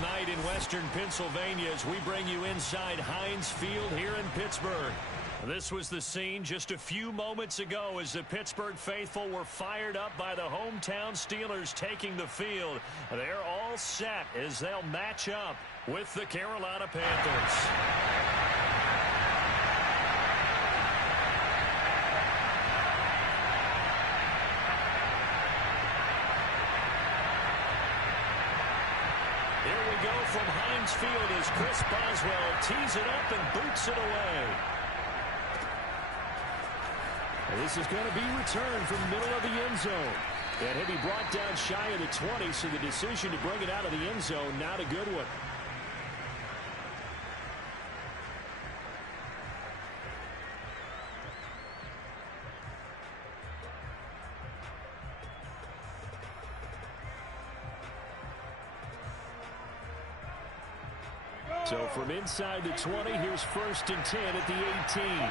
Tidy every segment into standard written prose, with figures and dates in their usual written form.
night in western Pennsylvania as we bring you inside Heinz Field here in Pittsburgh. This was the scene just a few moments ago as the Pittsburgh faithful were fired up by the hometown Steelers taking the field. They're all set as they'll match up with the Carolina Panthers. Here we go from Heinz Field as Chris Boswell tees it up and boots it away. This is going to be returned from the middle of the end zone. And he'll be brought down shy of the 20, so the decision to bring it out of the end zone, not a good one. So from inside the 20, here's 1st and 10 at the 18.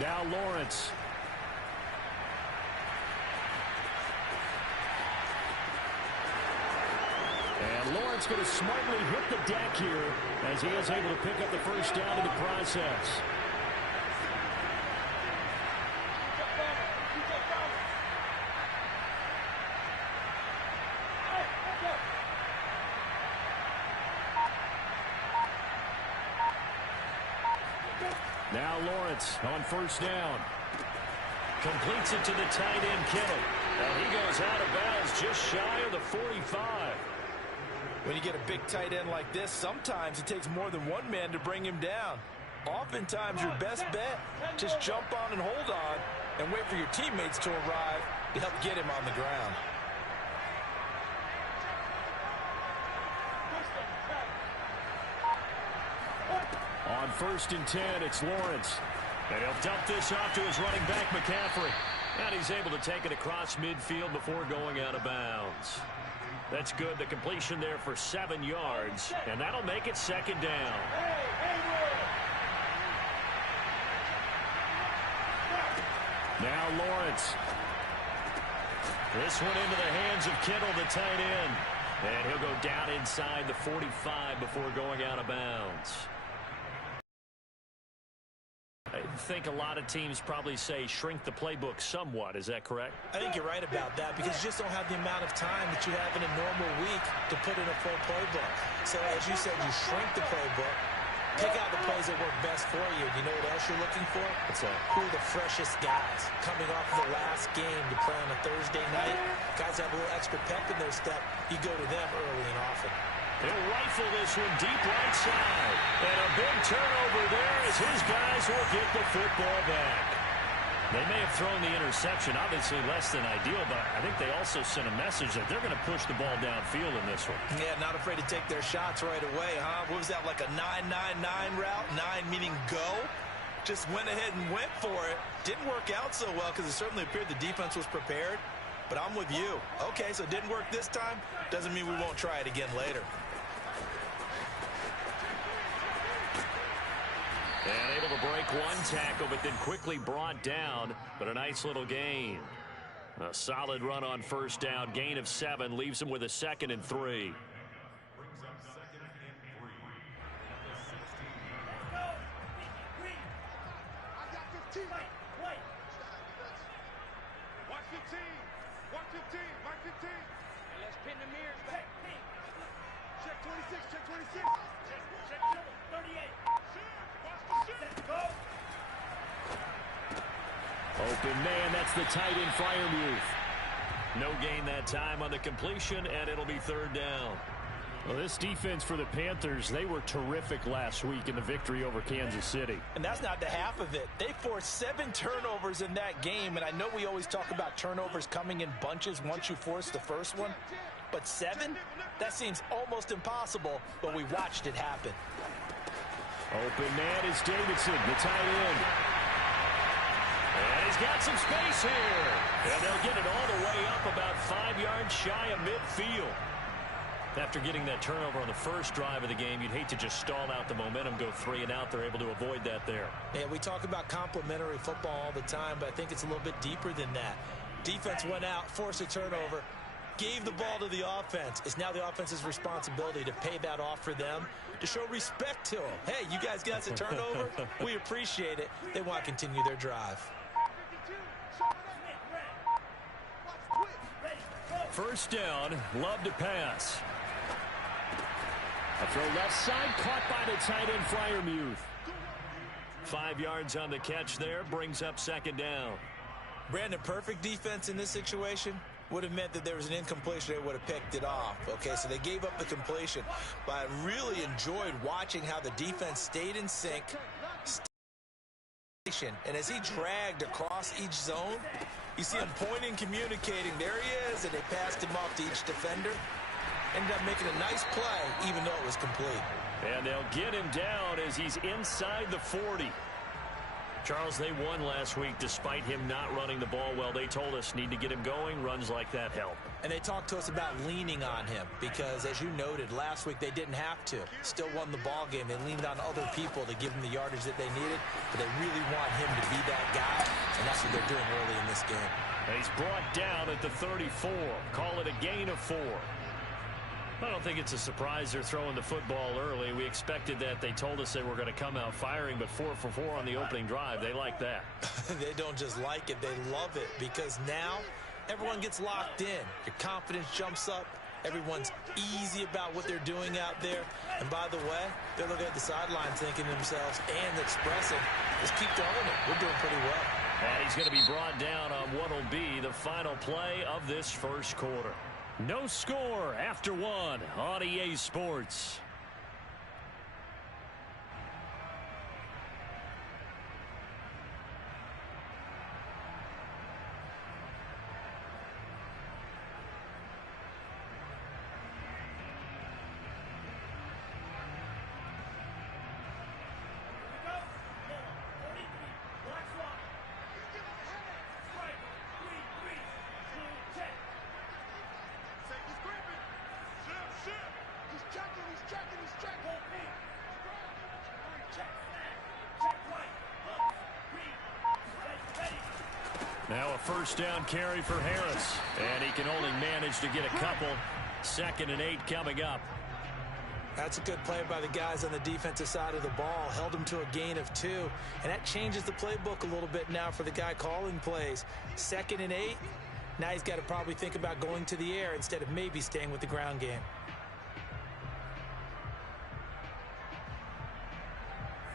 Now Lawrence. And Lawrence going to smartly hit the deck here as he is able to pick up the first down in the process. Now Lawrence on 1st down. Completes it to the tight end, Kittle. And he goes out of bounds just shy of the 45. When you get a big tight end like this, sometimes it takes more than one man to bring him down. Oftentimes, your best bet, just jump on and hold on and wait for your teammates to arrive to help get him on the ground. On 1st and 10, it's Lawrence. And he'll dump this off to his running back, McCaffrey. And he's able to take it across midfield before going out of bounds. That's good. The completion there for 7 yards. And that'll make it 2nd down. Now Lawrence. This one into the hands of Kittle, the tight end. And he'll go down inside the 45 before going out of bounds. I think a lot of teams probably say shrink the playbook somewhat. Is that correct? I think you're right about that because you just don't have the amount of time that you have in a normal week to put in a full playbook. So as you said, you shrink the playbook, pick out the plays that work best for you. You know what else you're looking for? What's that? Who are the freshest guys coming off of the last game to play on a Thursday night? Guys have a little extra pep in their step. You go to them early and often. He'll rifle this one deep right side. And a big turnover there as his guys will get the football back. They may have thrown the interception, obviously less than ideal, but I think they also sent a message that they're going to push the ball downfield in this one. Yeah, not afraid to take their shots right away, huh? What was that, like a 9-9-9 route? 9 meaning go? Just went ahead and went for it. Didn't work out so well because it certainly appeared the defense was prepared. But I'm with you. Okay, so it didn't work this time. Doesn't mean we won't try it again later. And able to break one tackle, but then quickly brought down. But a nice little gain. A solid run on 1st down. Gain of 7 leaves him with a 2nd and 3. Open man, that's the tight end flyer move. No gain that time on the completion, and it'll be 3rd down. Well, this defense for the Panthers, they were terrific last week in the victory over Kansas City. And that's not the half of it. They forced 7 turnovers in that game, and I know we always talk about turnovers coming in bunches once you force the first one. But 7? That seems almost impossible, but we watched it happen. Open man is Davidson, the tight end. And he's got some space here. And they'll get it all the way up about 5 yards shy of midfield. After getting that turnover on the first drive of the game, you'd hate to just stall out the momentum, go 3 and out. They're able to avoid that there. Yeah, we talk about complementary football all the time, but I think it's a little bit deeper than that. Defense went out, forced a turnover, gave the ball to the offense. It's now the offense's responsibility to pay that off for them, to show respect to them. Hey, you guys got us a turnover? We appreciate it. They want to continue their drive. First down, Love to pass. A throw left side, caught by the tight end, Freiermuth. 5 yards on the catch there, brings up second down. Brandon, perfect defense in this situation would have meant that there was an incompletion. They would have picked it off. Okay, so they gave up the completion. But I really enjoyed watching how the defense stayed in sync. And as he dragged across each zone, you see him pointing, communicating. There he is, and they passed him off to each defender. Ended up making a nice play, even though it was complete. And they'll get him down as he's inside the 40. Charles, they won last week despite him not running the ball well. They told us need to get him going. Runs like that help. And they talked to us about leaning on him because, as you noted, last week they didn't have to. Still won the ball game. They leaned on other people to give them the yardage that they needed, but they really want him to be that guy, and that's what they're doing early in this game. And he's brought down at the 34. Call it a gain of 4. I don't think it's a surprise they're throwing the football early. We expected that. They told us they were going to come out firing, but 4 for 4 on the opening drive. They like that. They don't just like it. They love it because now everyone gets locked in. Your confidence jumps up. Everyone's easy about what they're doing out there. And by the way, they're looking at the sidelines thinking to themselves and expressing, just keep throwing it. We're doing pretty well. And he's going to be brought down on what will be the final play of this first quarter. No score after 1 on EA Sports. Now a first down carry for Harris. And he can only manage to get a couple. 2nd and 8 coming up. That's a good play by the guys on the defensive side of the ball. Held him to a gain of 2. And that changes the playbook a little bit now for the guy calling plays. 2nd and 8. Now he's got to probably think about going to the air instead of maybe staying with the ground game.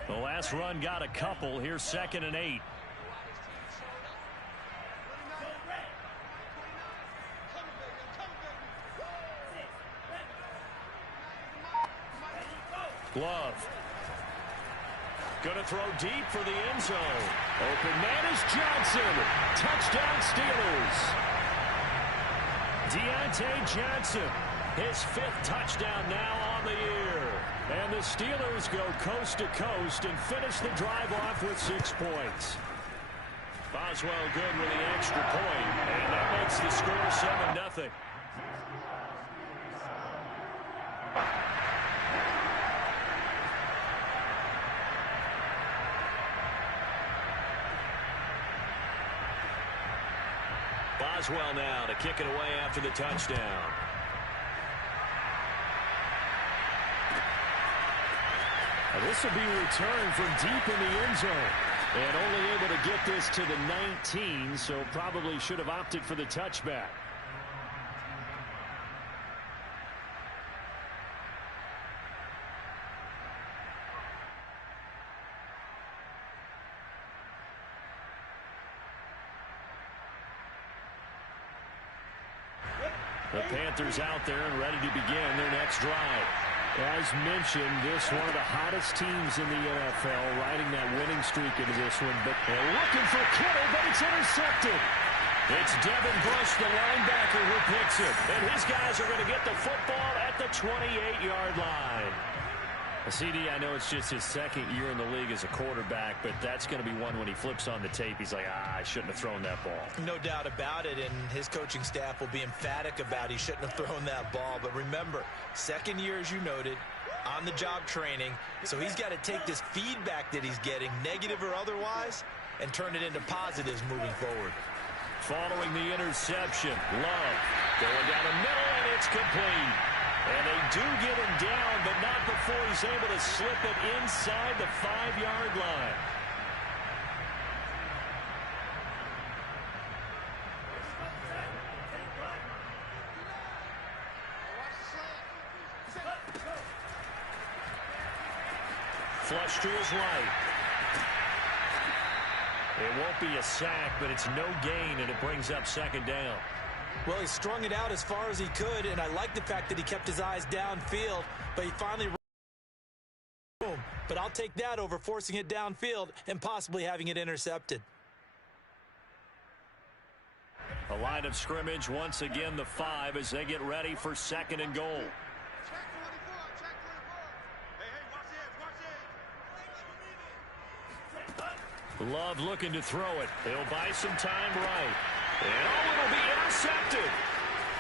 The last run got a couple. Here's 2nd and 8. Glove. Going to throw deep for the end zone. Open man is Johnson. Touchdown Steelers. Deontay Johnson. His 5th touchdown now on the year. And the Steelers go coast to coast and finish the drive off with 6 points. Boswell good with the extra point. And that makes the score 7-0. Boswell now to kick it away after the touchdown. This will be returned from deep in the end zone. And only able to get this to the 19, so probably should have opted for the touchback. The Panthers out there and ready to begin their next drive. As mentioned, this one of the hottest teams in the NFL, riding that winning streak into this one. But they're looking for Kittle, but it's intercepted. It's Devin Bush, the linebacker, who picks it. And his guys are going to get the football at the 28-yard line. CD, I know it's just his second year in the league as a quarterback, but that's going to be one when he flips on the tape. He's like, I shouldn't have thrown that ball. No doubt about it, and his coaching staff will be emphatic about he shouldn't have thrown that ball. But remember, second year, as you noted, on-the-job training, so he's got to take this feedback that he's getting, negative or otherwise, and turn it into positives moving forward. Following the interception, Love going down the middle, and it's complete. And they do get him down, but not before he's able to slip it inside the 5-yard line. Flush to his right. It won't be a sack, but it's no gain, and it brings up second down. Well, he strung it out as far as he could, and I like the fact that he kept his eyes downfield, but he finally... But I'll take that over forcing it downfield and possibly having it intercepted. A line of scrimmage, once again, the 5 as they get ready for second and goal. Love looking to throw it. He'll buy some time right. And it'll be intercepted.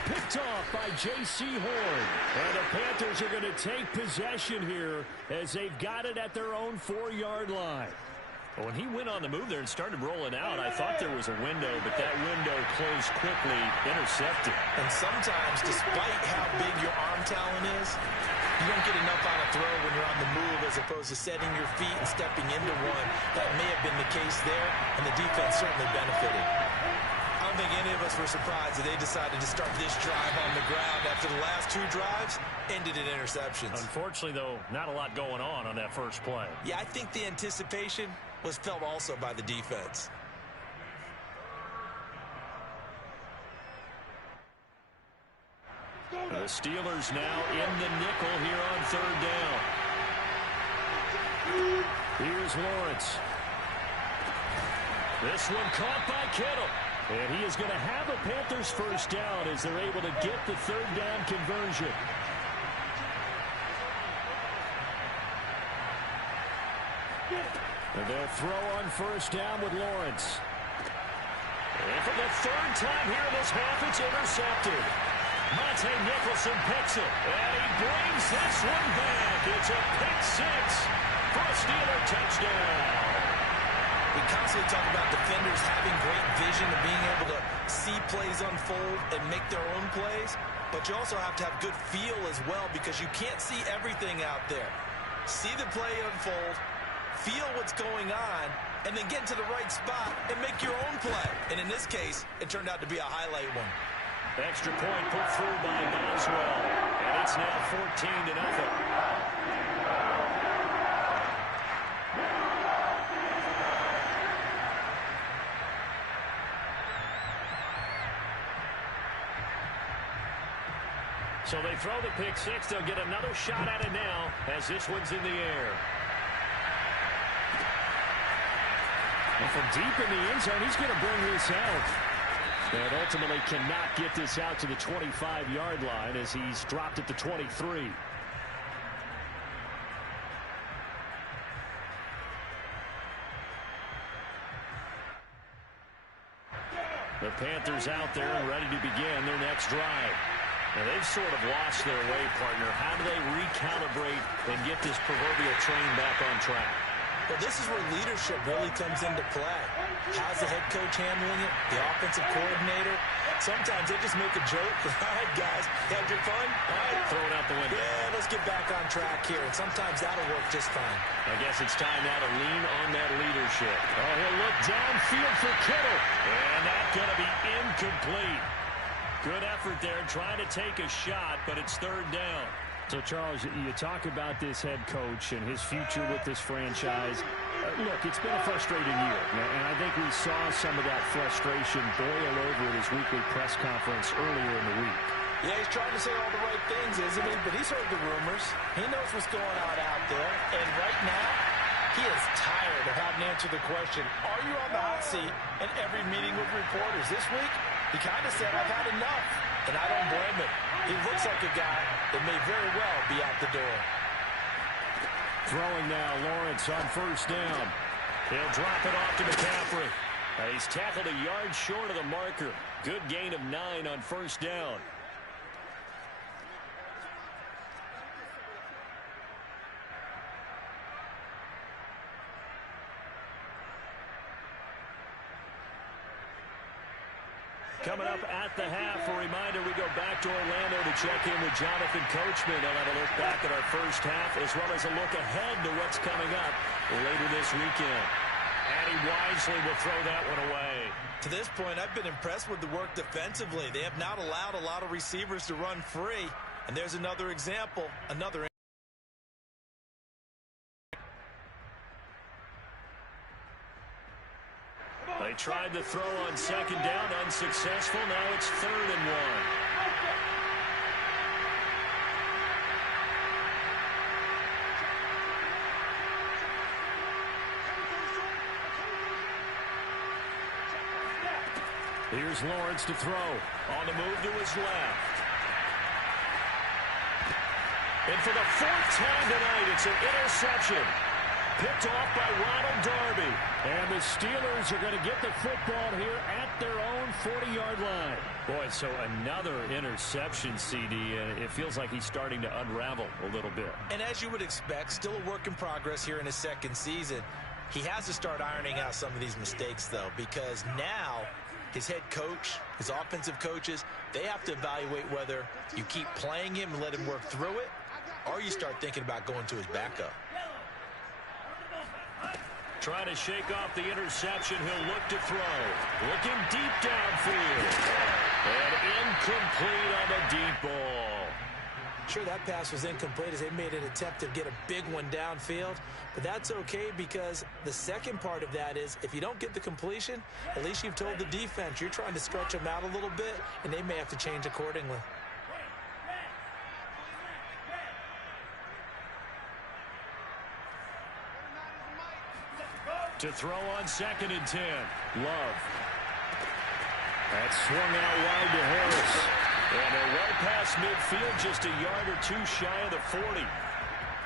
Picked off by J.C. Horn. And the Panthers are going to take possession here as they've got it at their own 4-yard line. When he went on the move there and started rolling out, I thought there was a window, but that window closed quickly, intercepted. And sometimes, despite how big your arm talent is, you don't get enough on a throw when you're on the move as opposed to setting your feet and stepping into one. That may have been the case there, and the defense certainly benefited. I don't think any of us were surprised that they decided to start this drive on the ground after the last 2 drives ended in interceptions. Unfortunately, though, not a lot going on that first play. Yeah, I think the anticipation was felt also by the defense. The Steelers now in the nickel here on 3rd down. Here's Lawrence. This one caught by Kittle. And he is going to have a Panthers first down as they're able to get the 3rd down conversion. And they'll throw on first down with Lawrence. And for the 3rd time here in this half, it's intercepted. Monte Nicholson picks it, and he brings this one back. It's a pick 6 for a Steeler touchdown. We constantly talk about defenders having great vision and being able to see plays unfold and make their own plays, but you also have to have good feel as well because you can't see everything out there. See the play unfold, feel what's going on, and then get to the right spot and make your own play. And in this case, it turned out to be a highlight one. Extra point put through by Boswell, and it's now 14-0. So they throw the pick 6. They'll get another shot at it now as this one's in the air. And from deep in the end zone, he's going to bring this out. And ultimately cannot get this out to the 25-yard line as he's dropped at the 23. The Panthers out there and ready to begin their next drive. Now they've sort of lost their way, partner. How do they recalibrate and get this proverbial train back on track? Well, this is where leadership really comes into play. How's the head coach handling it? The offensive coordinator? Sometimes they just make a joke. All right, guys, had your fun? All right. Throw it out the window. Yeah, let's get back on track here. And sometimes that'll work just fine. I guess it's time now to lean on that leadership. Oh, he'll look downfield for Kittle. And that's going to be incomplete. Good effort there trying to take a shot, but it's 3rd down. So, Charles, you talk about this head coach and his future with this franchise. Look, it's been a frustrating year, and I think we saw some of that frustration boil over at his weekly press conference earlier in the week. Yeah, he's trying to say all the right things, isn't he? But he's heard the rumors. He knows what's going on out there. And right now, he is tired of having to answer the question, are you on the hot seat in every meeting with reporters? This week, he kind of said, I've had enough. And I don't blame him. He looks like a guy that may very well be out the door. Throwing now, Lawrence on first down. He'll drop it off to McCaffrey. He's tackled a yard short of the marker. Good gain of 9 on first down. Coming up at the half, a reminder, we go back to Orlando to check in with Jonathan Coachman. They'll have a look back at our first half as well as a look ahead to what's coming up later this weekend. And he wisely will throw that one away. To this point, I've been impressed with the work defensively. They have not allowed a lot of receivers to run free. And there's another example, They tried to throw on second down, unsuccessful. Now it's 3rd and 1. Here's Lawrence to throw. On the move to his left. And for the 4th time tonight, it's an interception. Picked off by Ronald Darby. And the Steelers are going to get the football here at their own 40-yard line. Boy, so another interception, CD, and it feels like he's starting to unravel a little bit. And as you would expect, still a work in progress here in his second season. He has to start ironing out some of these mistakes, though, because now his head coach, his offensive coaches, they have to evaluate whether you keep playing him and let him work through it, or you start thinking about going to his backup. Trying to shake off the interception. He'll look to throw. Looking deep downfield. And incomplete on the deep ball. Sure, that pass was incomplete as they made an attempt to get a big one downfield. But that's okay because the second part of that is if you don't get the completion, at least you've told the defense you're trying to stretch them out a little bit, and they may have to change accordingly. To throw on 2nd and 10. Love. That's swung out wide to Harris. And they're well past midfield, just a yard or 2 shy of the 40.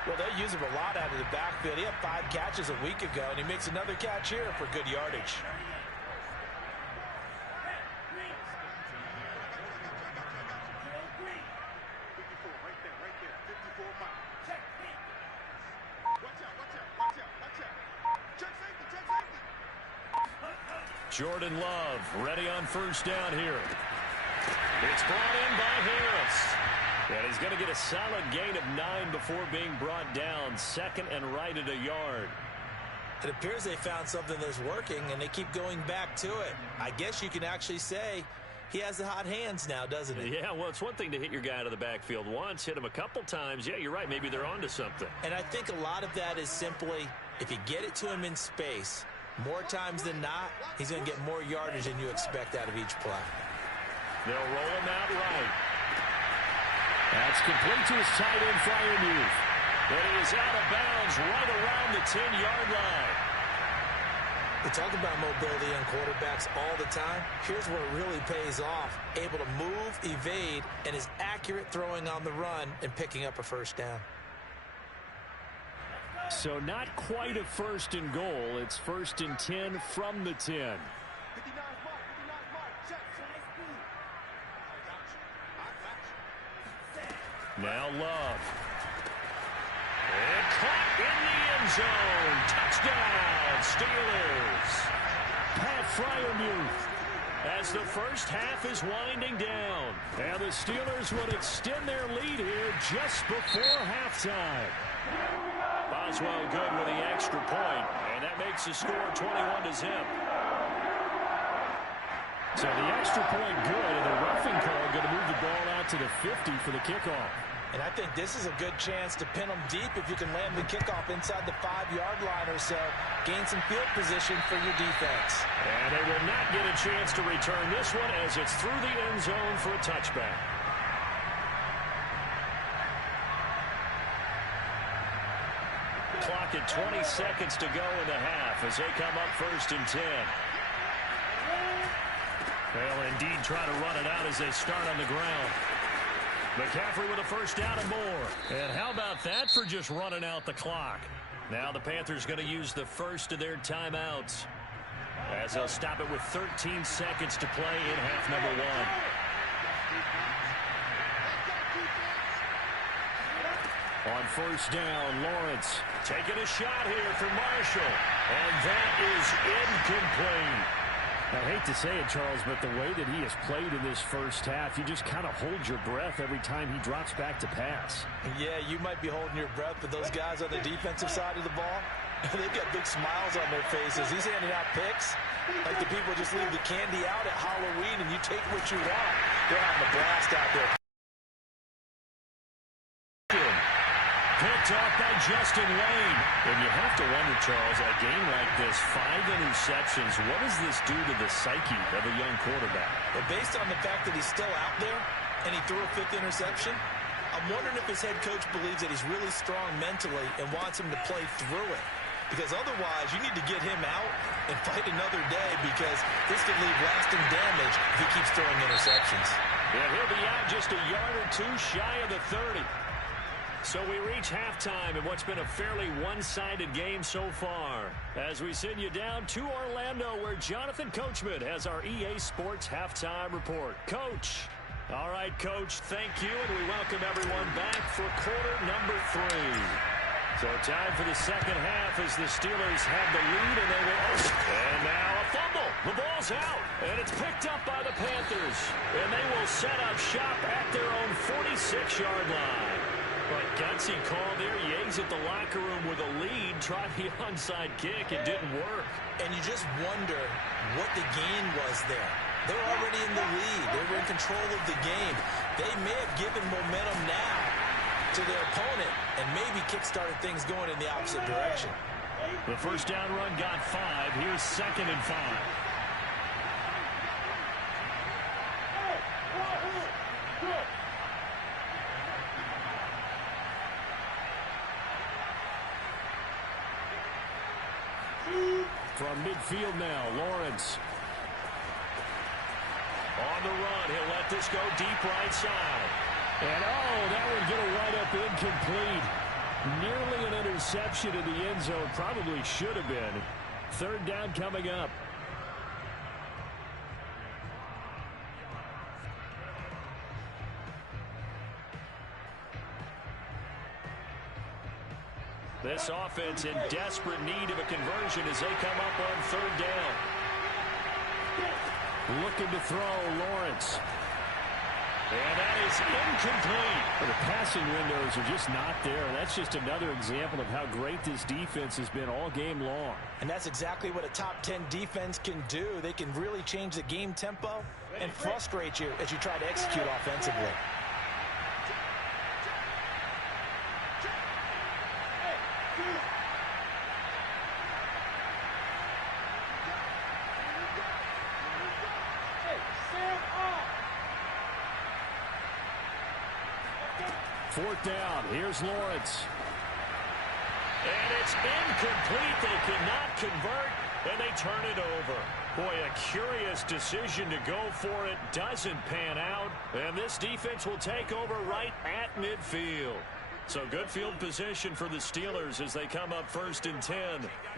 Well, they use him a lot out of the backfield. He had 5 catches a week ago, and he makes another catch here for good yardage. Jordan Love ready on first down here. It's brought in by Harris. And he's going to get a solid gain of 9 before being brought down. 2nd and right at a yard. It appears they found something that's working, and they keep going back to it. I guess you can actually say he has the hot hands now, doesn't he? Yeah, well, it's one thing to hit your guy out of the backfield once, hit him a couple times. Yeah, you're right. Maybe they're onto something. And I think a lot of that is simply if you get it to him in space, more times than not, he's going to get more yardage than you expect out of each play. They'll roll him out right. That's complete to his tight end, Freiermuth. But he is out of bounds right around the 10-yard line. We talk about mobility on quarterbacks all the time. Here's where it really pays off. Able to move, evade, and is accurate throwing on the run and picking up a first down. So not quite a 1st and goal. It's 1st and 10 from the 10. Now Love. And caught in the end zone. Touchdown, Steelers. Pat Freiermuth. As the first half is winding down. And the Steelers would extend their lead here just before halftime. Boswell good with the extra point, and that makes the score 21-0. So the extra point good, and the roughing call going to move the ball out to the 50 for the kickoff. And I think this is a good chance to pin them deep if you can land the kickoff inside the 5-yard line or so. Gain some field position for your defense. And they will not get a chance to return this one as it's through the end zone for a touchback. Clock at 20 seconds to go in the half as they come up 1st and 10. They'll indeed try to run it out as they start on the ground. McCaffrey with a first down and more. And how about that for just running out the clock? Now the Panthers going to use the first of their timeouts, as they'll stop it with 13 seconds to play in half number one. On first down, Lawrence taking a shot here for Marshall. And that is incomplete. I hate to say it, Charles, but the way that he has played in this first half, you just kind of hold your breath every time he drops back to pass. Yeah, you might be holding your breath, but those guys on the defensive side of the ball, they've got big smiles on their faces. He's handing out picks like the people just leave the candy out at Halloween and you take what you want. They're having a blast out there. Picked off by Justin Wayne. And you have to wonder, Charles, a game like this, 5 interceptions, what does this do to the psyche of a young quarterback? Well, based on the fact that he's still out there and he threw a 5th interception, I'm wondering if his head coach believes that he's really strong mentally and wants him to play through it. Because otherwise, you need to get him out and fight another day, because this could leave lasting damage if he keeps throwing interceptions. Yeah, he'll be out just a yard or two shy of the 30. So we reach halftime in what's been a fairly one-sided game so far, as we send you down to Orlando, where Jonathan Coachman has our EA Sports Halftime Report. Coach. All right, Coach, thank you, and we welcome everyone back for quarter number 3. So time for the second half as the Steelers have the lead, and they will... And now a fumble. The ball's out, and it's picked up by the Panthers. And they will set up shop at their own 46-yard line. But gutsy call there. Yates at the locker room with a lead. Tried the onside kick. It didn't work. And you just wonder what the gain was there. They're already in the lead. They were in control of the game. They may have given momentum now to their opponent and maybe kick-started things going in the opposite direction. The first down run got 5. Here's 2nd and 5. From midfield now, Lawrence. On the run, he'll let this go deep right side. And, oh, that would get a right-up incomplete. Nearly an interception in the end zone. Probably should have been. 3rd down coming up. This offense in desperate need of a conversion as they come up on 3rd down. Looking to throw, Lawrence. And that is incomplete. Well, the passing windows are just not there. That's just another example of how great this defense has been all game long. And that's exactly what a top 10 defense can do. They can really change the game tempo and frustrate you as you try to execute offensively. Fourth down. Here's Lawrence. And it's incomplete. They cannot convert, and they turn it over. Boy, a curious decision to go for it. Doesn't pan out, and this defense will take over right at midfield. So good field position for the Steelers as they come up 1st and 10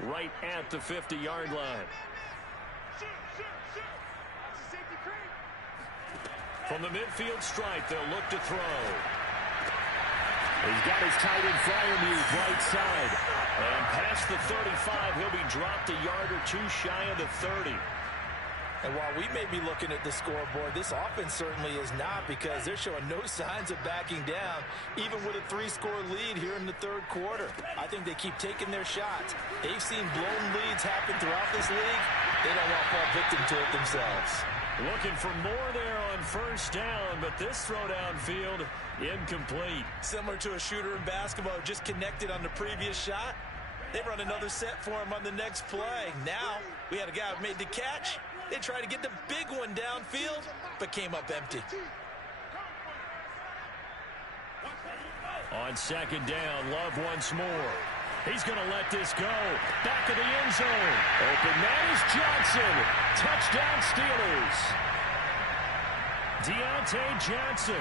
right at the 50-yard line. From the midfield stripe, they'll look to throw. He's got his tight end Freiermuth right side. And past the 35, he'll be dropped a yard or two shy of the 30. And while we may be looking at the scoreboard, this offense certainly is not, because they're showing no signs of backing down, even with a 3-score lead here in the 3rd quarter. I think they keep taking their shots. They've seen blown leads happen throughout this league. They don't want to fall victim to it themselves. Looking for more there on 1st down, but this throw downfield, incomplete. Similar to a shooter in basketball who just connected on the previous shot. They run another set for him on the next play. Now, we had a guy who made the catch. They tried to get the big one downfield, but came up empty. On 2nd down, Love once more. He's going to let this go. Back of the end zone. Open man is Johnson. Touchdown Steelers. Deontay Johnson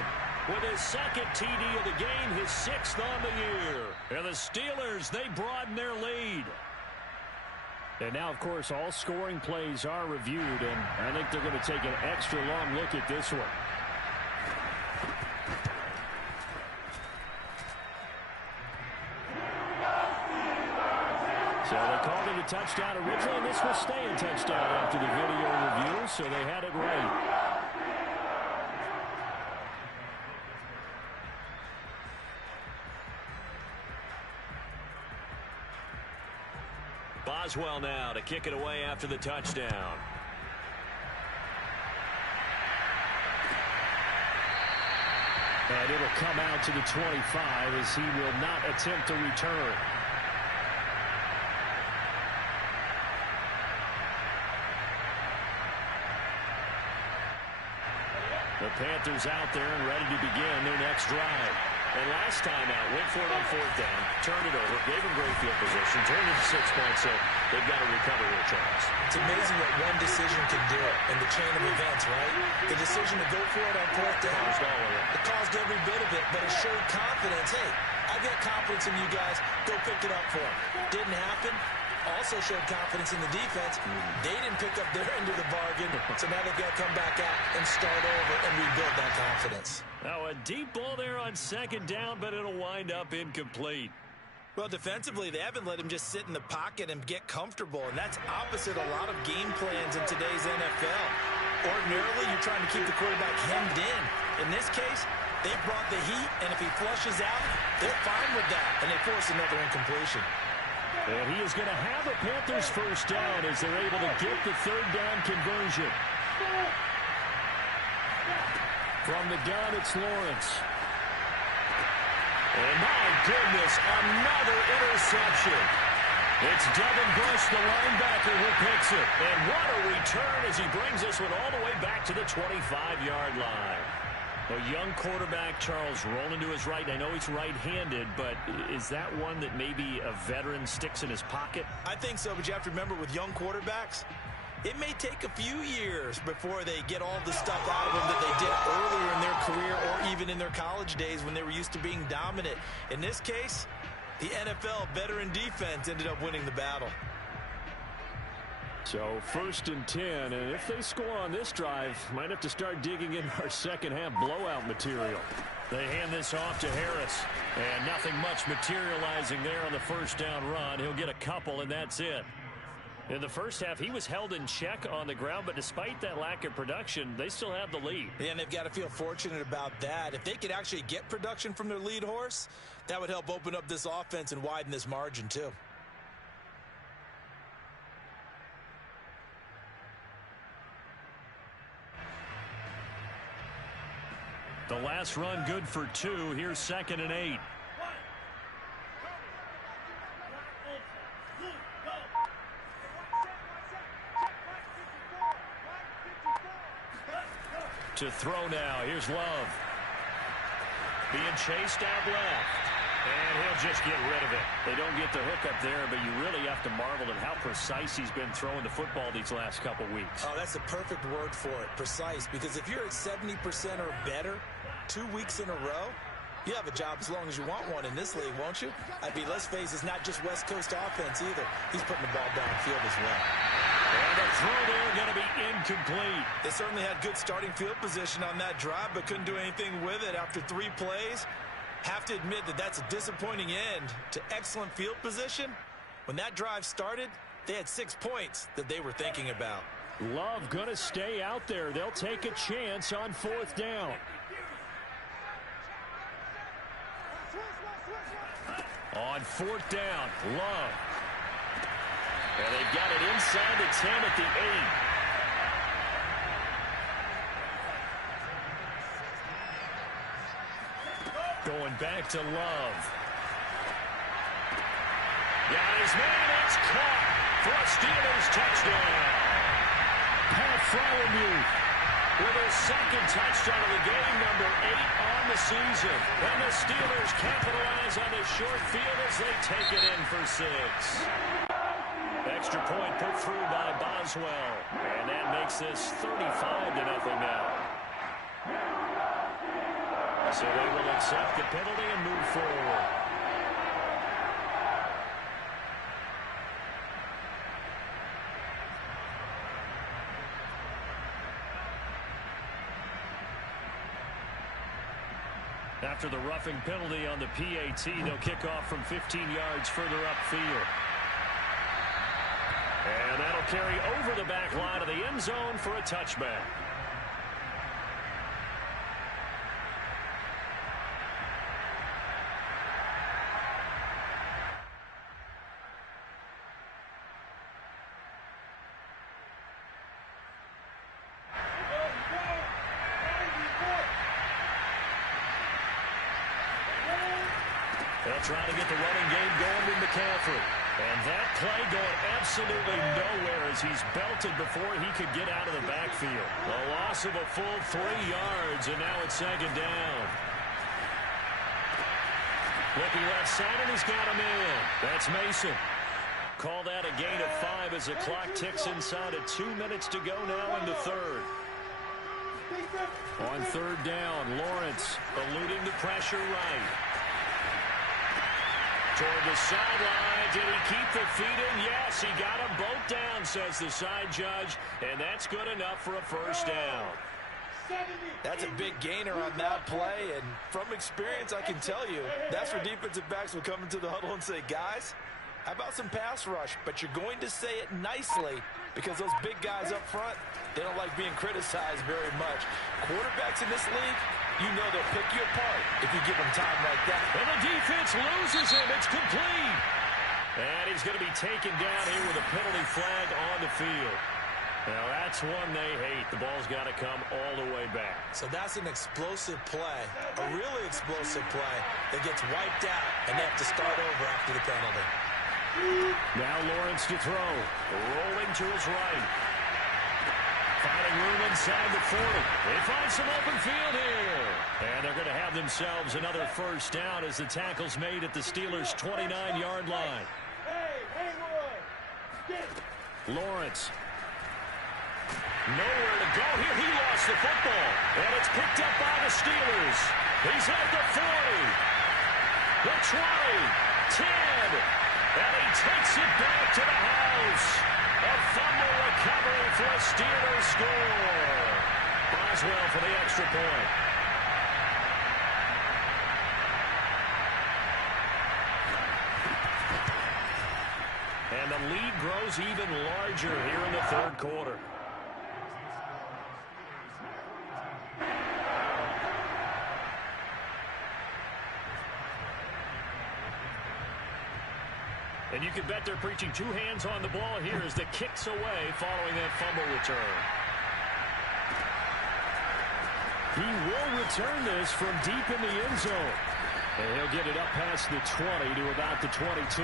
with his second TD of the game, his 6th on the year. And the Steelers, they broaden their lead. And now, of course, all scoring plays are reviewed, and I think they're going to take an extra long look at this one. So they called it a touchdown originally, and this will stay a touchdown after the video review, so they had it right. Boswell now to kick it away after the touchdown. And it'll come out to the 25 as he will not attempt to return. The Panthers out there and ready to begin their next drive. And last time out, went for it on 4th down, turned it over, gave him great field position, turned it to 6 points, so they've got to recover here, Charles. It's amazing what one decision can do in the chain of events, right? The decision to go for it on 4th down, it caused every bit of it, but it showed confidence. Hey, I've got confidence in you guys. Go pick it up for them. Didn't happen. Also showed confidence in the defense. They didn't pick up their end of the bargain, so now they've got to come back out and start over and rebuild that confidence. Now a deep ball there on 2nd down, but it'll wind up incomplete. Well, defensively, they haven't let him just sit in the pocket and get comfortable, and that's opposite a lot of game plans in today's NFL. Ordinarily, you're trying to keep the quarterback hemmed in. In this case, they brought the heat, and if he flushes out, they're fine with that, and they force another incompletion. And he is going to have a Panthers 1st down as they're able to get the 3rd down conversion. From the gun, it's Lawrence. And my goodness, another interception. It's Devin Bush, the linebacker, who picks it. And what a return as he brings this one all the way back to the 25-yard line. A young quarterback, Charles, rolling to his right. I know he's right-handed, but is that one that maybe a veteran sticks in his pocket? I think so, but you have to remember with young quarterbacks, it may take a few years before they get all the stuff out of them that they did earlier in their career or even in their college days when they were used to being dominant. In this case, the NFL veteran defense ended up winning the battle. So 1st and 10, and if they score on this drive, might have to start digging in our second-half blowout material. They hand this off to Harris, and nothing much materializing there on the 1st down run. He'll get a couple, and that's it. In the first half, he was held in check on the ground, but despite that lack of production, they still have the lead. Yeah, and they've got to feel fortunate about that. If they could actually get production from their lead horse, that would help open up this offense and widen this margin, too. The last run good for 2. Here's 2nd and 8. To throw now. Here's Love. Being chased out left. And he'll just get rid of it. They don't get the hook up there, but you really have to marvel at how precise he's been throwing the football these last couple weeks. Oh, that's the perfect word for it, precise. Because if you're at 70% or better 2 weeks in a row, you have a job as long as you want one in this league, won't you? I mean, let's face it, it's not just West Coast offense either. He's putting the ball downfield as well. And the throw there going to be incomplete. They certainly had good starting field position on that drive, but couldn't do anything with it after 3 plays. Have to admit that that's a disappointing end to excellent field position. When that drive started, they had 6 points that they were thinking about. Love going to stay out there. They'll take a chance on 4th down. On 4th down, Love. And they've got it inside the 10 at the 8. Going back to Love. Got his man, it's caught for a Steelers touchdown. Pat Fryermuth with his 2nd touchdown of the game, number 8 on the season. And the Steelers capitalize on the short field as they take it in for 6. Extra point put through by Boswell. And that makes this 35-0 now. So they will accept the penalty and move forward. After the roughing penalty on the PAT, they'll kick off from 15 yards further upfield. And that'll carry over the back line of the end zone for a touchback. They'll try to get the running game going with McCaffrey. And that play going absolutely nowhere as he's belted before he could get out of the backfield. A loss of a full 3 yards, and now it's second down. Looking left side, and he's got him in. That's Mason. Call that a gain of 5 as the clock ticks inside of 2 minutes to go now into third. On third down, Lawrence eluding the pressure right. Toward the sideline. Did he keep the feet in? Yes, he got them both down, says the side judge, and that's good enough for a first down. That's a big gainer on that play, and from experience, I can tell you, that's where defensive backs will come into the huddle and say, guys, how about some pass rush? But you're going to say it nicely because those big guys up front, they don't like being criticized very much. Quarterbacks in this league, you know they'll pick you apart if you give them time like that. And the defense loses him. It's complete. And he's going to be taken down here with a penalty flag on the field. Now, that's one they hate. The ball's got to come all the way back. So that's an explosive play, a really explosive play that gets wiped out, and they have to start over after the penalty. Now Lawrence to throw. Rolling to his right. Finding room inside the 40. They find some open field here. And they're going to have themselves another first down as the tackle's made at the Steelers' 29-yard line. Lawrence. Nowhere to go here. He lost the football. And it's picked up by the Steelers. He's at the 40. The 20. 10. And he takes it back to the house. A fumble recovery for a Steelers score. Boswell for the extra point. And the lead grows even larger here in the third quarter. And you can bet they're preaching two hands on the ball here as the kick's away following that fumble return. He will return this from deep in the end zone. And he'll get it up past the 20 to about the 22.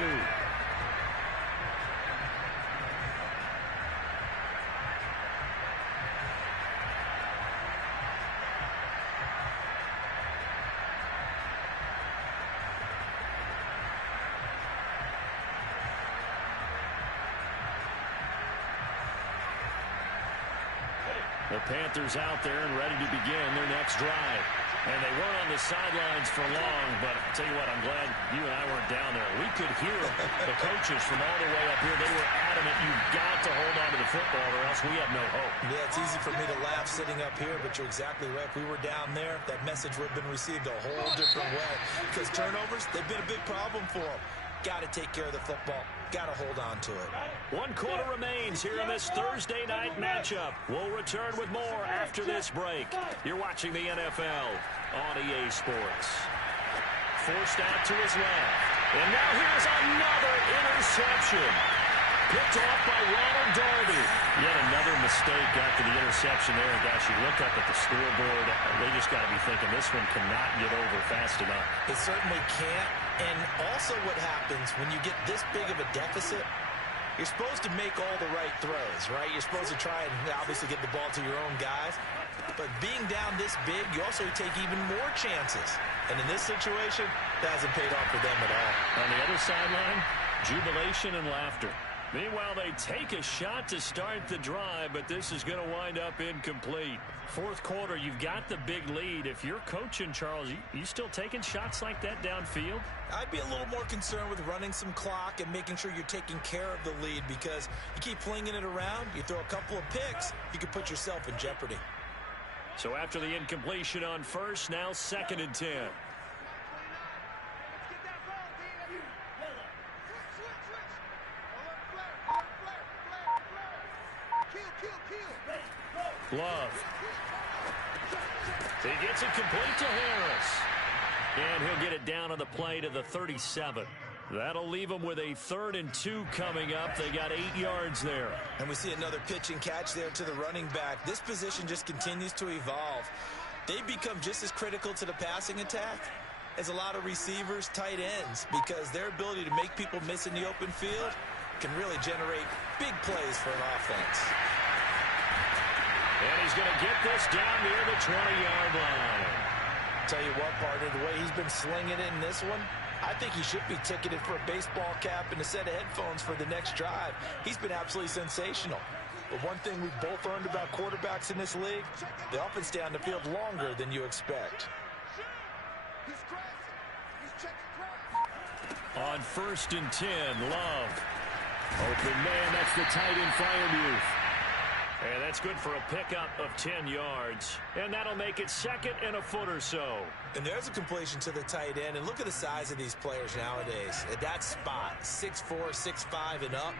The Panthers out there and ready to begin their next drive. And they weren't on the sidelines for long, but I'll tell you what, I'm glad you and I weren't down there. We could hear the coaches from all the way up here. They were adamant, you've got to hold on to the football or else we have no hope. Yeah, it's easy for me to laugh sitting up here, but you're exactly right. If we were down there, that message would have been received a whole different way. Because turnovers, they've been a big problem for them. Got to take care of the football. Got to hold on to it. 1 quarter remains here in this Thursday night matchup. We'll return with more after this break. You're watching the NFL on EA Sports. Forced out to his left. And now here's another interception. Picked off by Ronald Darby. Yet another mistake after the interception there. Gosh, you look up at the scoreboard. They just got to be thinking this one cannot get over fast enough. It certainly can't. And also what happens when you get this big of a deficit, you're supposed to make all the right throws, right? You're supposed to try and obviously get the ball to your own guys. But being down this big, you also take even more chances. And in this situation, that hasn't paid off for them at all. On the other sideline, jubilation and laughter. Meanwhile, they take a shot to start the drive, but this is going to wind up incomplete. Fourth quarter, you've got the big lead. If you're coaching, Charles, you still taking shots like that downfield? I'd be a little more concerned with running some clock and making sure you're taking care of the lead, because you keep flinging it around, you throw a couple of picks, you could put yourself in jeopardy. So after the incompletion on first, now 2nd and 10. Love. He gets it complete to Harris. And he'll get it down on the play to the 37. That'll leave them with a 3rd and 2 coming up. They got 8 yards there. And we see another pitch and catch there to the running back. This position just continues to evolve. They become just as critical to the passing attack as a lot of receivers, tight ends, because their ability to make people miss in the open field can really generate big plays for an offense. And he's going to get this down near the 20-yard line. Tell you what, partner, the way he's been slinging it in this one, I think he should be ticketed for a baseball cap and a set of headphones for the next drive. He's been absolutely sensational. But one thing we've both learned about quarterbacks in this league, they often stay on the field longer than you expect. On 1st and 10, Love. Open man, that's the tight end Freiermuth. And that's good for a pickup of 10 yards. And that'll make it 2nd and a foot or so. And there's a completion to the tight end. And look at the size of these players nowadays. At that spot, 6'4", 6'5", and up.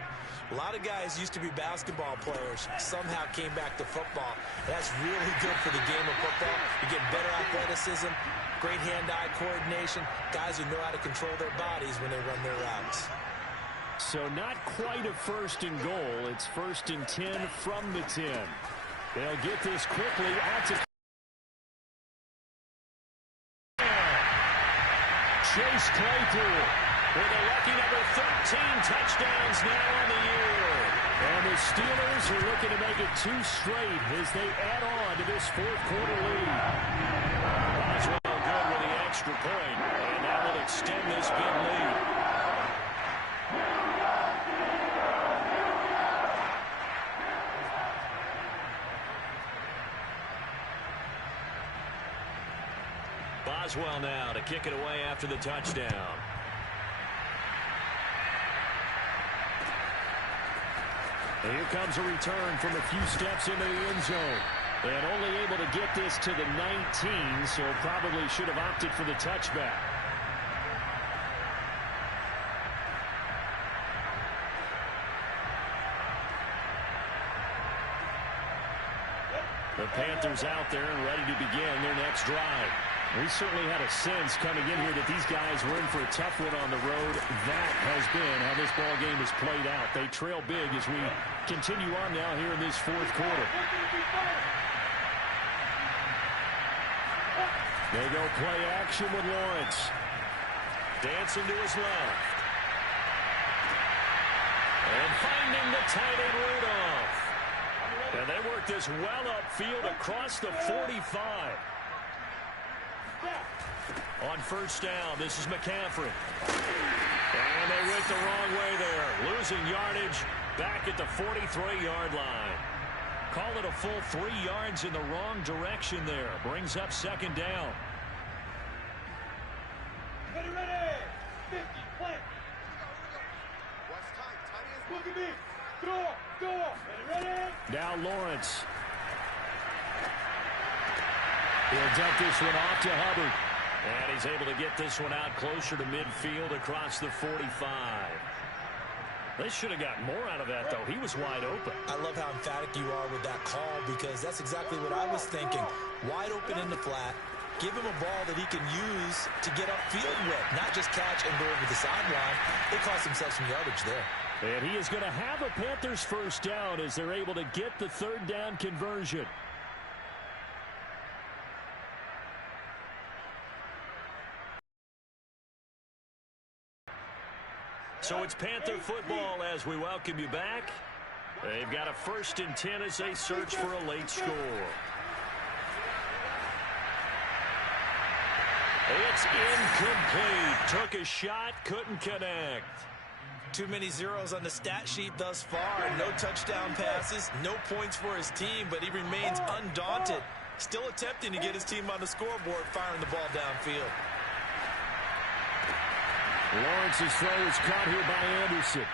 A lot of guys used to be basketball players, somehow came back to football. That's really good for the game of football. You get better athleticism, great hand-eye coordination, guys who know how to control their bodies when they run their routes. So not quite a 1st and goal. It's 1st and 10 from the 10. They'll get this quickly out to Chase Claypool with a lucky number 13 touchdowns now on the year. And the Steelers are looking to make it 2 straight as they add on to this 4th quarter lead. Boswell good with the extra point, and that will extend this big lead. Boswell now to kick it away after the touchdown. And here comes a return from a few steps into the end zone. And only able to get this to the 19, so probably should have opted for the touchback. The Panthers out there and ready to begin their next drive. We certainly had a sense coming in here that these guys were in for a tough one on the road. That has been how this ball game has played out. They trail big as we continue on now here in this 4th quarter. They go play action with Lawrence. Dancing to his left. And finding the tight end Rudolph. And they work this well upfield across the 45. On 1st down, this is McCaffrey. And they went the wrong way there. Losing yardage back at the 43-yard line. Call it a full 3 yards in the wrong direction there. Brings up 2nd down. Ready, 50, play. Look at me. Throw. Ready. Now Lawrence. He'll dump this one off to Hubbard. And he's able to get this one out closer to midfield across the 45. They should have gotten more out of that, though. He was wide open. I love how emphatic you are with that call, because that's exactly what I was thinking. Wide open in the flat. Give him a ball that he can use to get upfield with, not just catch and go over the sideline. They cost themselves some yardage there. And he is going to have a Panthers 1st down as they're able to get the 3rd down conversion. So it's Panther football as we welcome you back. They've got a 1st and 10 as they search for a late score. It's incomplete. Took a shot, couldn't connect. Too many zeros on the stat sheet thus far. No touchdown passes, no points for his team, but he remains undaunted. Still attempting to get his team on the scoreboard, firing the ball downfield. Lawrence's throw is caught here by Anderson.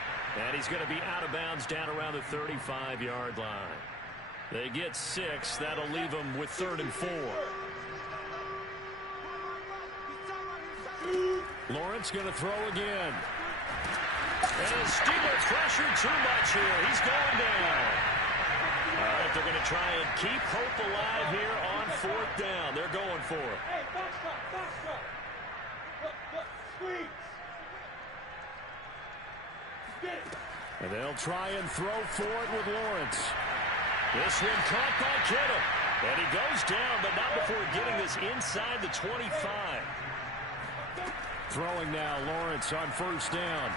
And he's going to be out of bounds down around the 35-yard line. They get 6. That'll leave them with 3rd and 4. Lawrence going to throw again. And the Steelers pressured too much here. He's going down. All right, they're going to try and keep hope alive here on 4th down. They're going for it. Hey, box cut. Look, squeeze. Get it. And they'll try and throw for it with Lawrence. This one caught by Kittle. And he goes down, but not before getting this inside the 25. Throwing now, Lawrence on 1st down.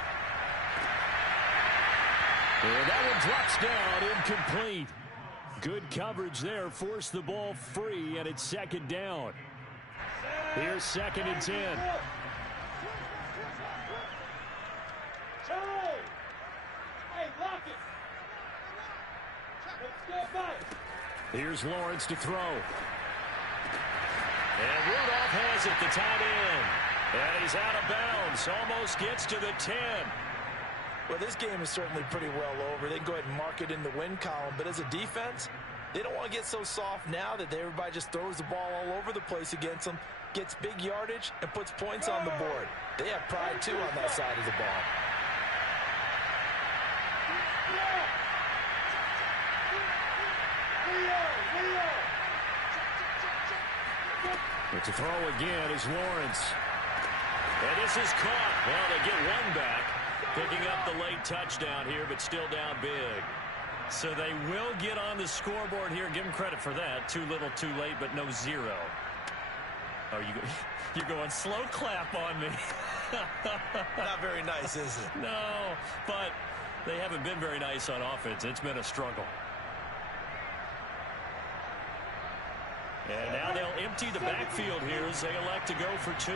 And that one drops down, incomplete. Good coverage there, forced the ball free, and it's 2nd down. Here's 2nd and 10. Hey, block it. Let's go back. Here's Lawrence to throw. And Rudolph has it, the tight end. And he's out of bounds, almost gets to the 10. Well, this game is certainly pretty well over. They can go ahead and mark it in the win column. But as a defense, they don't want to get so soft now that everybody just throws the ball all over the place against them, gets big yardage, and puts points on the board. They have pride, too, on that side of the ball. But to throw again is Lawrence. And this is caught. Well, they get one back. Picking up the late touchdown here, but still down big. So they will get on the scoreboard here. Give them credit for that. Too little, too late, but no 0. Oh, you're going slow clap on me. Not very nice, is it? No, but they haven't been very nice on offense. It's been a struggle. And now they'll empty the backfield here as they elect to go for 2.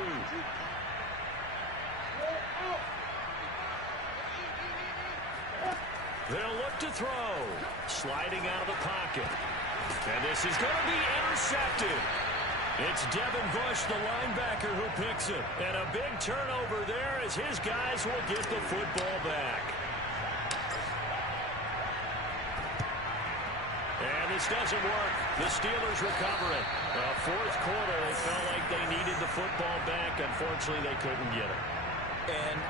They'll look to throw. Sliding out of the pocket. And this is going to be intercepted. It's Devin Bush, the linebacker, who picks it. And a big turnover there as his guys will get the football back. And this doesn't work. The Steelers recover it. 4th quarter, they felt like they needed the football back. Unfortunately, they couldn't get it. And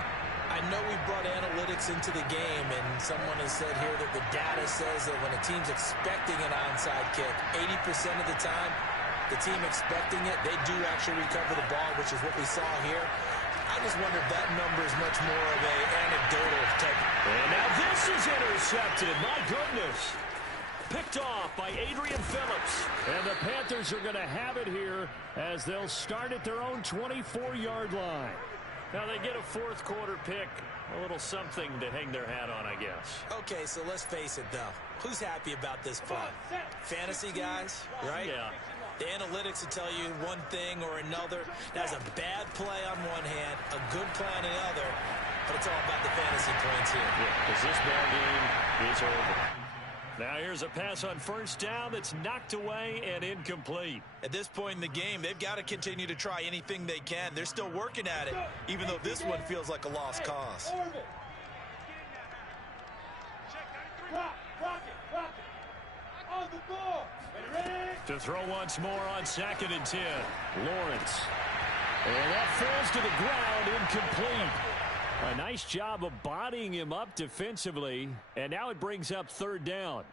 I know we brought analytics into the game, and someone has said here that the data says that when a team's expecting an onside kick, 80% of the time, the team expecting it, they do actually recover the ball, which is what we saw here. I just wonder if that number is much more of a anecdotal type. And now this is intercepted. My goodness. Picked off by Adrian Phillips. And the Panthers are going to have it here as they'll start at their own 24-yard line. Now they get a 4th quarter pick. A little something to hang their hat on, I guess. Okay, so let's face it, though. Who's happy about this fun? Fantasy guys, right? Yeah. The analytics will tell you one thing or another. That's a bad play on one hand, a good play on the other, but it's all about the fantasy points here. Yeah, because this ball game is over. Now here's a pass on 1st down that's knocked away and incomplete. At this point in the game, they've got to continue to try anything they can. They're still working at it, even though this one feels like a lost cause. Rock it. On the ball. Ready? To throw once more on 2nd and 10. Lawrence. And that falls to the ground, incomplete. A nice job of bodying him up defensively, and now it brings up 3rd down.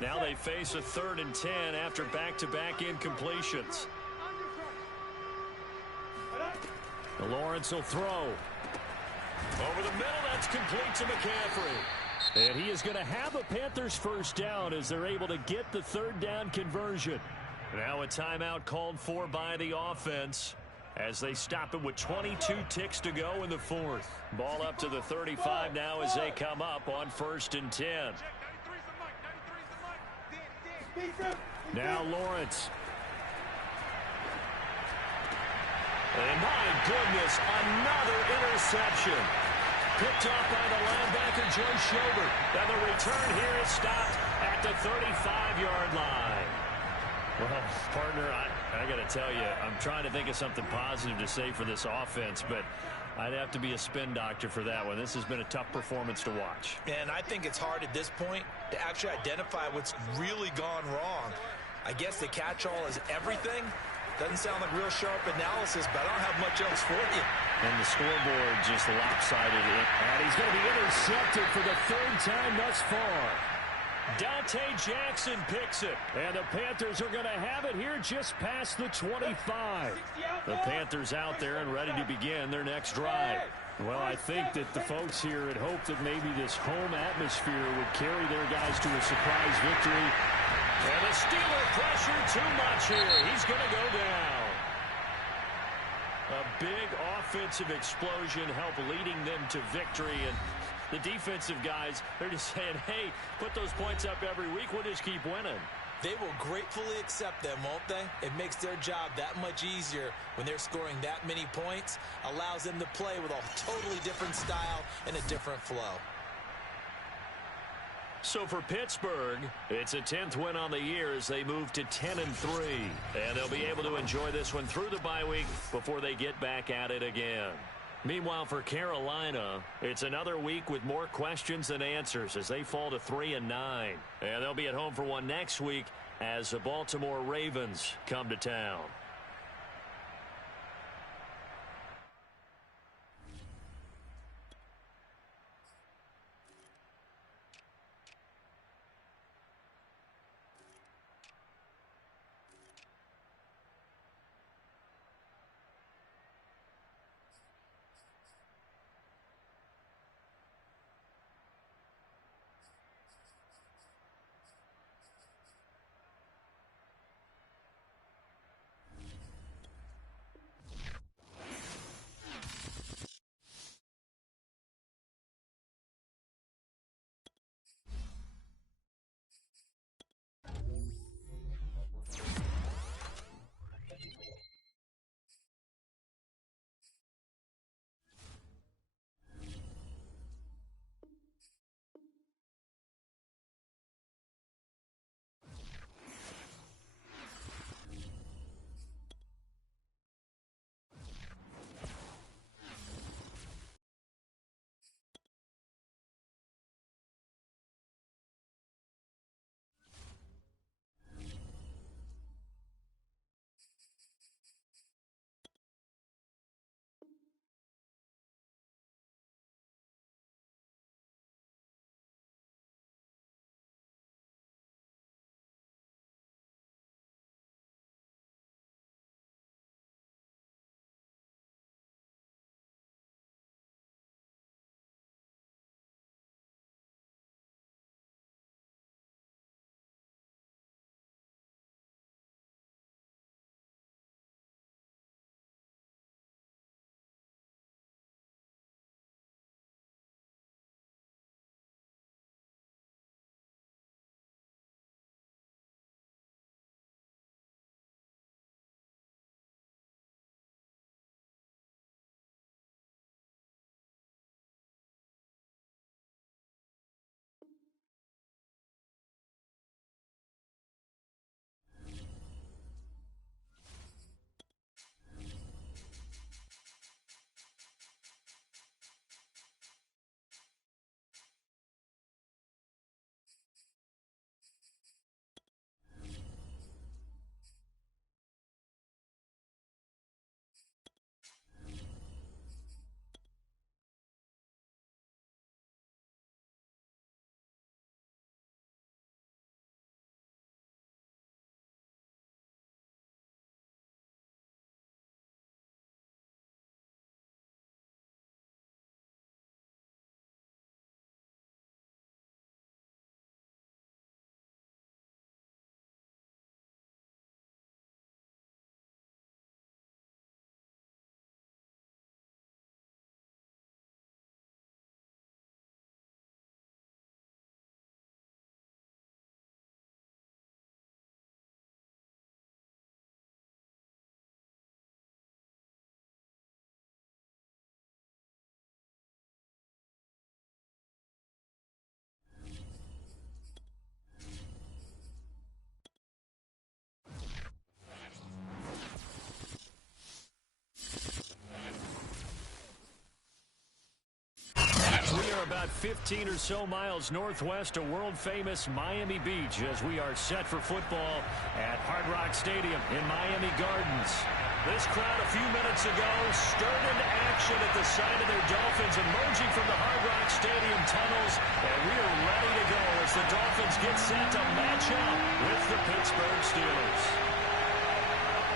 Now they face a 3rd and 10 after back-to-back incompletions. Lawrence will throw. Over the middle, that's complete to McCaffrey. And he is going to have a Panthers 1st down as they're able to get the 3rd down conversion. Now a timeout called for by the offense as they stop it with 22 ticks to go in the 4th. Ball up to the 35 now as they come up on 1st and 10. Now Lawrence. And my goodness, another interception. Picked up by the linebacker, Joe Schobert. And the return here is stopped at the 35-yard line. Well, partner, I got to tell you, I'm trying to think of something positive to say for this offense, but I'd have to be a spin doctor for that one. This has been a tough performance to watch. And I think it's hard at this point to actually identify what's really gone wrong. I guess the catch-all is everything. Doesn't sound like real sharp analysis, but I don't have much else for you. And the scoreboard just lopsided it. And he's going to be intercepted for the third time thus far. Dante Jackson picks it. And the Panthers are going to have it here just past the 25. The Panthers out there and ready to begin their next drive. Well, I think that the folks here had hoped that maybe this home atmosphere would carry their guys to a surprise victory. And the Steeler pressure too much here. He's going to go down. A big offensive explosion helped leading them to victory. And the defensive guys, they're just saying, hey, put those points up every week. We'll just keep winning. They will gratefully accept them, won't they? It makes their job that much easier when they're scoring that many points. Allows them to play with a totally different style and a different flow. So for Pittsburgh, it's a 10th win on the year as they move to 10-3. And they'll be able to enjoy this one through the bye week before they get back at it again. Meanwhile, for Carolina, it's another week with more questions than answers as they fall to 3-9. And they'll be at home for one next week as the Baltimore Ravens come to town. about 15 or so miles northwest of world-famous Miami Beach as we are set for football at Hard Rock Stadium in Miami Gardens. This crowd a few minutes ago stirred into action at the sight of their Dolphins emerging from the Hard Rock Stadium tunnels, and we are ready to go as the Dolphins get set to match up with the Pittsburgh Steelers.